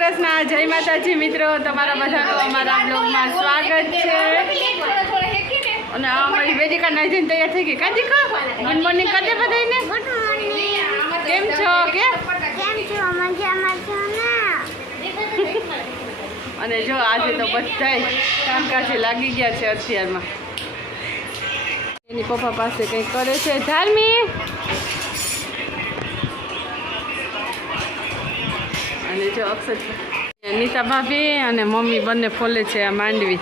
કૃષ્ણ, જય માતાજી મિત્રો, તમારા બધાનું અમારા બ્લોગમાં સ્વાગત છે. અને અમારી વેદિકા નાઈ જઈને તૈયાર થઈ ગઈ. કાજી કો ગુડ મોર્નિંગ કરી દે બધાને. Good morning. કેમ છો? કેમ છો? મજામાં છો ને? અને જો આજે તો બધાય કામકાજે લાગી ગયા છે અત્યારમાં. એની પપ્પા પાસે કંઈક કરે છે. ધાર્મી અને જો અક્ષર નીતા ભાભી અને મમ્મી બંને ફોલે છે આ માંડવી.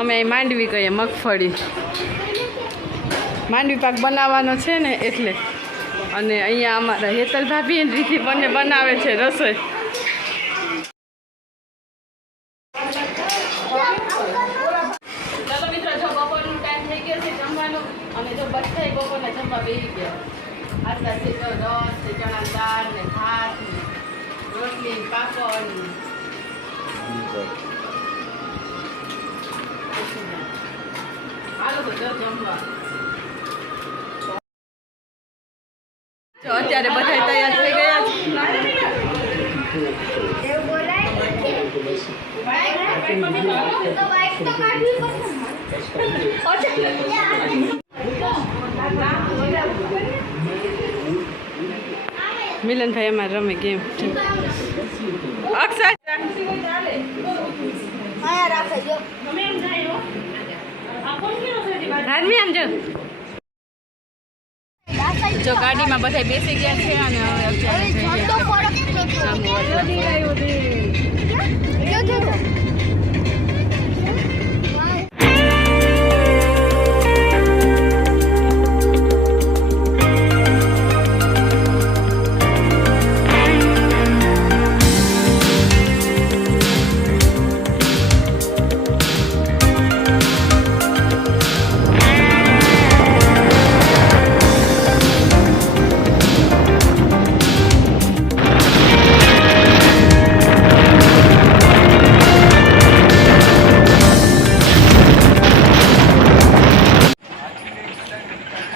અમે અહીં માંડવી કહીએ, મગફળી. માંડવી પાક બનાવવાનો છે ને એટલે. અને અહીંયા અમારા હેતલ ભાભી અને રીતિ બંને બનાવે છે રસોઈ. ચાલો મિત્રો, જો બપોરનો ટાઈમ થઈ ગયો છે જમવાનો. અને જો બધા બપોરના જમવા બેસી ગયા. આટલા છે તો રસ છે, ચણાની દાળ ને ભાત ને રોટલી પાપડ. હાલો તો જમવા. જો અત્યારે બધા તૈયાર થઈ ગયા છે. મિલનભાઈ અમારે રમે ગેમ. અક્ષર ધાર્મી આમ જો ગાડીમાં બધા બેસી ગયા છે અને હવે અત્યારે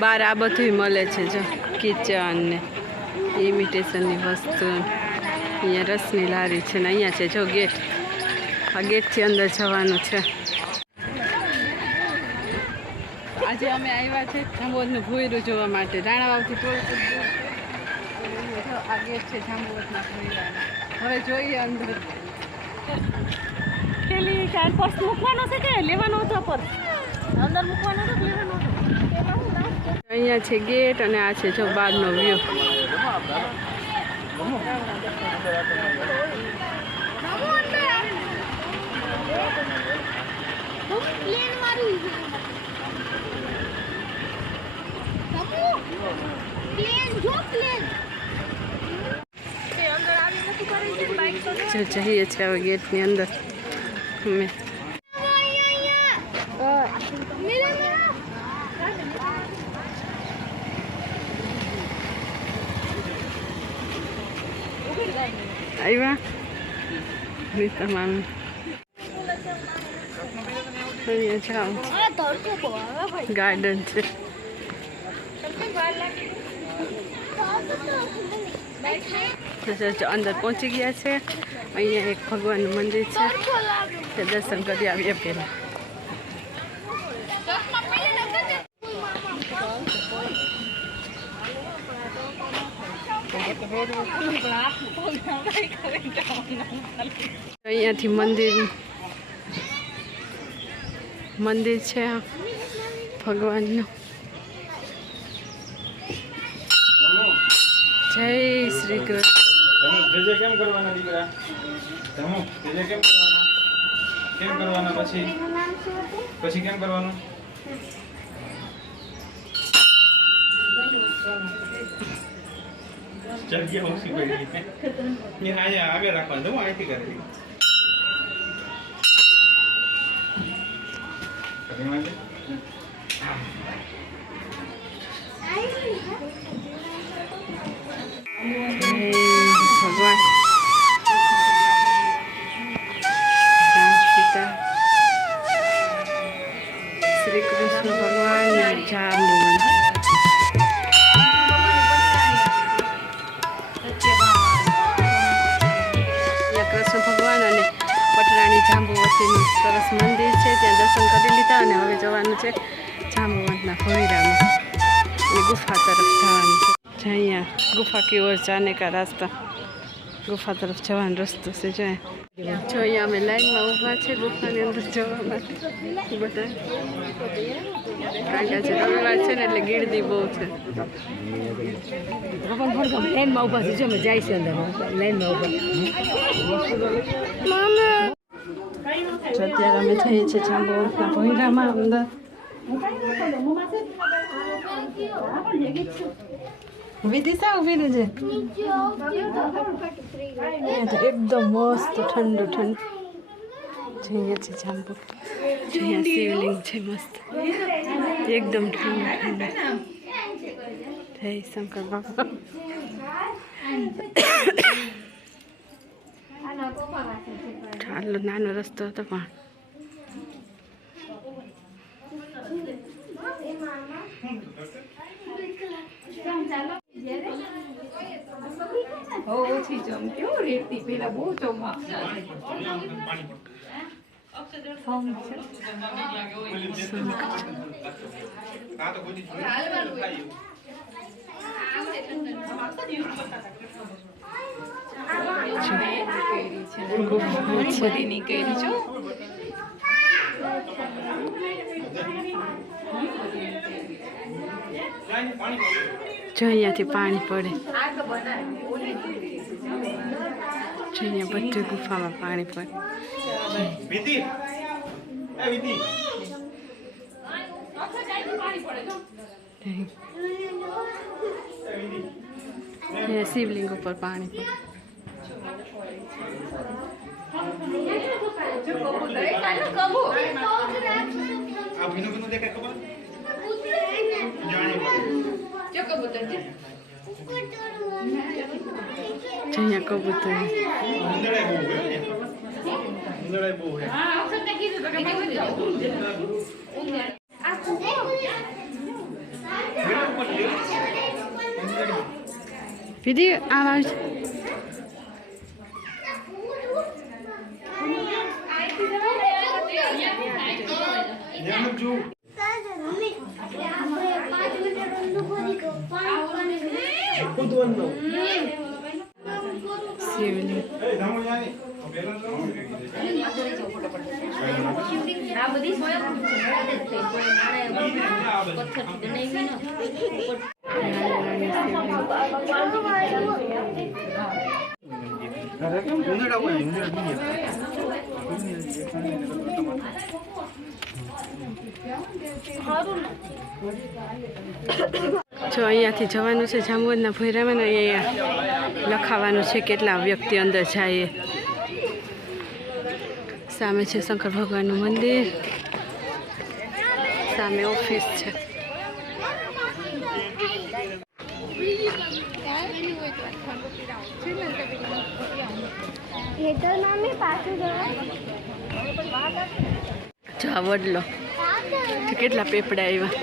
બાર આ બધું મળે છે. જો કિચન ને ઇમિટેશનની વસ્તુ. અહીંયા રસની લારી છે ને અહીંયા છે જો ગેટ. આ ગેટથી અંદર જવાનું છે. આજે અમે આવ્યા છે જાંબુવતનું ભોયરું જોવા માટે. રાણાવાવથી થોડુંક આ ગેટ છે જાંબુવતના ભોયરાનો. હવે જોઈએ અંદર. પેલી ચાર પર્સ મૂકવાનો છે કે લેવાનો હતો? પર્સ અંદર મૂકવાનો હતો લેવાનો હતો. અહીંયા છે ગેટ અને આ છે જો બહારનો વ્યૂ. જઈએ છીએ હવે ગેટની અંદર અમે. આવ્યા રીતા મામી. અહીંયા જાઓ ગાર્ડન છે. અંદર પહોંચી ગયા છે. અહીંયા એક ભગવાનનું મંદિર છે તે દર્શન કરી આવીએ પહેલાં. અહીંયાથી મંદિર છે ભગવાનનું. જય શ્રી કૃષ્ણ. કેમ કરવાના દીકરા? કેમ કરવાના? પછી કેમ કરવાનું? જગ્યા ઓછી પડી અહીંયા આગળ રાખવાનું. હું અહીંથી કરી ભગવાન શ્રી કૃષ્ણ ભગવાન જાંબુવન. गुफा तरफ जवान है। यहाँ गुफा की ओर जाने का रास्ता, गुफा तरफ जवान रस्तो से जाए। जो यहाँ में लाइन में ऊभा है गुफा ने अंदर जवा माटे बता कांगा छे रविवार छे ने એટલે ગીરદી બહુ છે। अपन भड़कम लाइन में ऊभा जो मैं जाई से अंदर लाइन में ऊभा मामा जो અત્યારે અમે જઈએ છીએ જાંબુના ભોયરામાં અંદર। વિદિશા ઉભી રહેજે। અહીંયા તો એકદમ મસ્ત ઠંડુ ઠંડુ જોઈએ છે જાંબુ। અહીંયા શિવલિંગ છે મસ્ત એકદમ ઠંડુ ઠંડુ। જય શંકર બાપા। આટલો નાનો રસ્તો હતો પણ ઓછી જમ કેવું રેતી પેલા બહુ ચોમા નીકળી છો જો અહીંયાથી પાણી પડે। જો અહીંયા બધું ગુફામાં પાણી પડે। વિધિ એ વિધિ શિવલિંગ ઉપર પાણી પડે। આ ભીનું ભીનું દેખાય ખબર જાણી જો કબૂતર છે જો અહીંયા કબૂતર ઉંદરાય બહુ હે ઉંદરાય બહુ હે હા અક્ષરને કીધું તો કે વિધિ આમ આવજો। શિવલિંગ આ બધી સોયા પથ્થરથી ઉંદરા હોય ઉંદરા જો અહીંયાથી જવાનું છે જાંબુના ભોયરામાં ને અહીંયા લખાવાનું છે કેટલા વ્યક્તિ અંદર જાય। સામે છે શંકર ભગવાનનું મંદિર, સામે ઓફિસ છે। જો આ વડલો કેટલા પેપડા આવ્યા,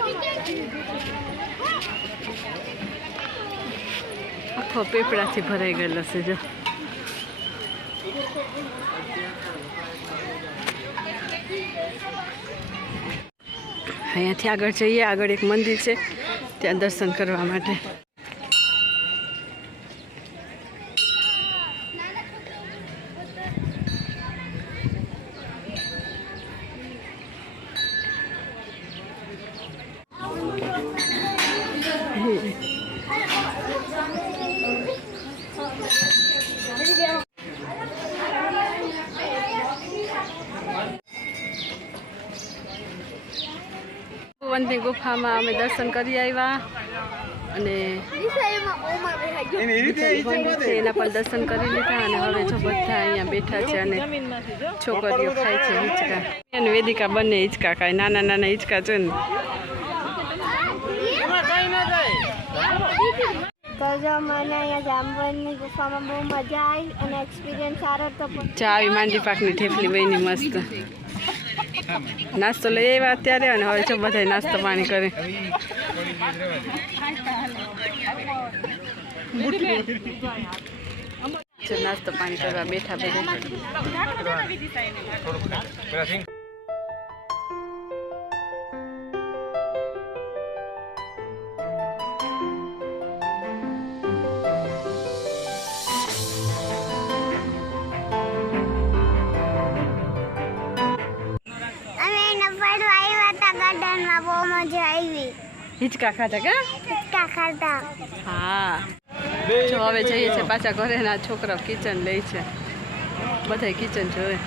આખો પેપડાથી ભરાઈ ગયેલો છે। જો અહીંયાથી આગળ જઈએ, આગળ એક મંદિર છે ત્યાં દર્શન કરવા માટે। વનની ગુફામાં અમે દર્શન કરી આવ્યા અને એના પણ દર્શન કરી લીધા અને હવે જો બધા અહીંયા બેઠા છે અને છોકરીઓ ખાય છે હિંચકા અને વેદિકા બંને હિંચકા ખાય, નાના નાના હિંચકા છે ને। તો મને અહીંયા જાંબુની ગુફામાં બહુ મજા આવી અને એક્સપિરિયન્સ સારો હતો। ચાવી માંડી પાકની ઠેફલી બની મસ્ત, નાસ્તો લઈ આવ્યા અત્યારે અને હવે જો બધા નાસ્તો પાણી કરે। નાસ્તો પાણી કરવા બેઠા બધા। હિંચકા ખાધા કા હિચકા ખાધા. હા જો હવે જઈએ છે પાછા ઘરે ના છોકરા કિચન લે છે બધાય કિચન જોવે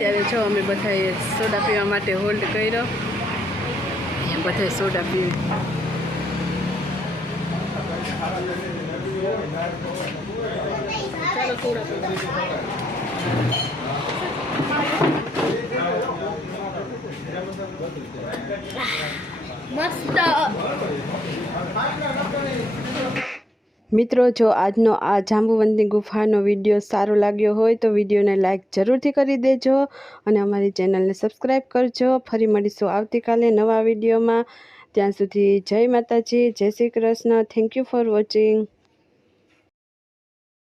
અત્યારે જો અમે બધાએ સોડા પીવા માટે હોલ્ડ કર્યો બધાએ સોડા પીવી મિત્રો જો આજનો આ જાંબુવંતની ગુફાનો વિડીયો સારો લાગ્યો હોય તો વિડીયોને લાઈક જરૂરથી કરી દેજો અને અમારી ચેનલને સબસ્ક્રાઈબ કરજો. ફરી મળીશું આવતીકાલે નવા વિડીયોમાં. ત્યાં સુધી જય માતાજી, જય Shri Krishna. Thank you for watching.